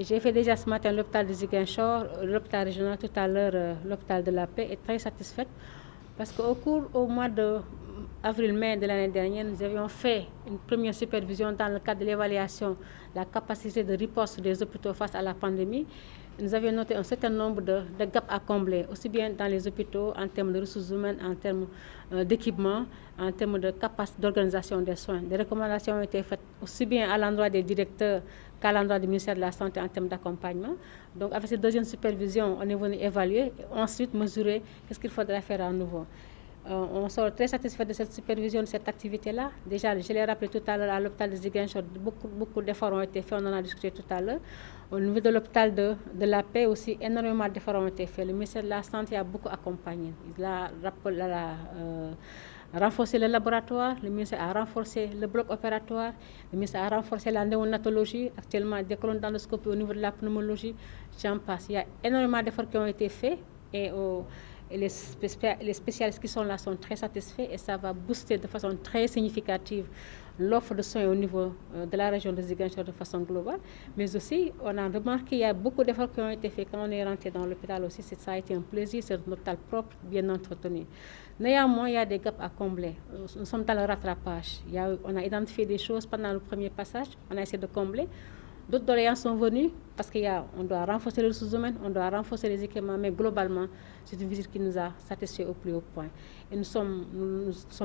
Et j'ai fait déjà ce matin l'hôpital de Ziguinchor, l'hôpital régional, tout à l'heure l'hôpital de la Paix, est très satisfaite parce au mois d'avril-mai de l'année dernière, nous avions fait une première supervision dans le cadre de l'évaluation de la capacité de riposte des hôpitaux face à la pandémie. Nous avions noté un certain nombre de gaps à combler, aussi bien dans les hôpitaux en termes de ressources humaines, en termes d'équipement, en termes de capacité d'organisation des soins. Des recommandations ont été faites aussi bien à l'endroit des directeurs qu'à l'endroit du ministère de la Santé en termes d'accompagnement. Donc avec cette deuxième supervision, on est venu évaluer et ensuite mesurer qu'est-ce qu'il faudrait faire à nouveau. On sort très satisfait de cette supervision, de cette activité-là. Déjà, je l'ai rappelé tout à l'heure à l'hôpital de Ziguinchor, beaucoup d'efforts ont été faits, on en a discuté tout à l'heure. Au niveau de l'hôpital de la Paix aussi, énormément d'efforts ont été faits. Le ministère de la Santé a beaucoup accompagné. Il a renforcé le laboratoire, le ministère a renforcé le bloc opératoire, le ministère a renforcé la néonatologie, actuellement des colonnes d'endoscopie au niveau de la pneumologie, j'en passe. Il y a énormément d'efforts qui ont été faits et les spécialistes qui sont là sont très satisfaits et ça va booster de façon très significative l'offre de soins au niveau de la région de Ziguinchor de façon globale. Mais aussi, on a remarqué qu'il y a beaucoup d'efforts qui ont été faits quand on est rentré dans l'hôpital aussi. Ça a été un plaisir, c'est un hôpital propre, bien entretenu. Néanmoins, il y a des gaps à combler. Nous sommes dans le rattrapage. On a identifié des choses pendant le premier passage, on a essayé de combler. D'autres doléances sont venues parce qu'on doit renforcer les ressources humaines, on doit renforcer les équipements, mais globalement, c'est une visite qui nous a satisfait au plus haut point. Et nous sommes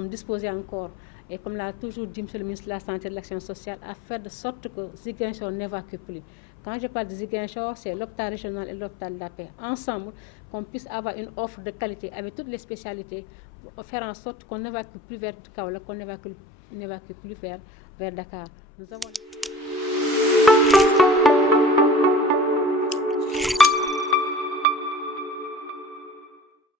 disposés encore, et comme l'a toujours dit M. le ministre de la Santé et de l'Action sociale, à faire de sorte que Ziguinchor n'évacue plus. Quand je parle de Ziguinchor, c'est l'hôpital régional et l'hôpital de la Paix. Ensemble, qu'on puisse avoir une offre de qualité avec toutes les spécialités pour faire en sorte qu'on n'évacue plus vers Kaolack, qu'on n'évacue plus vers Dakar. Nous avons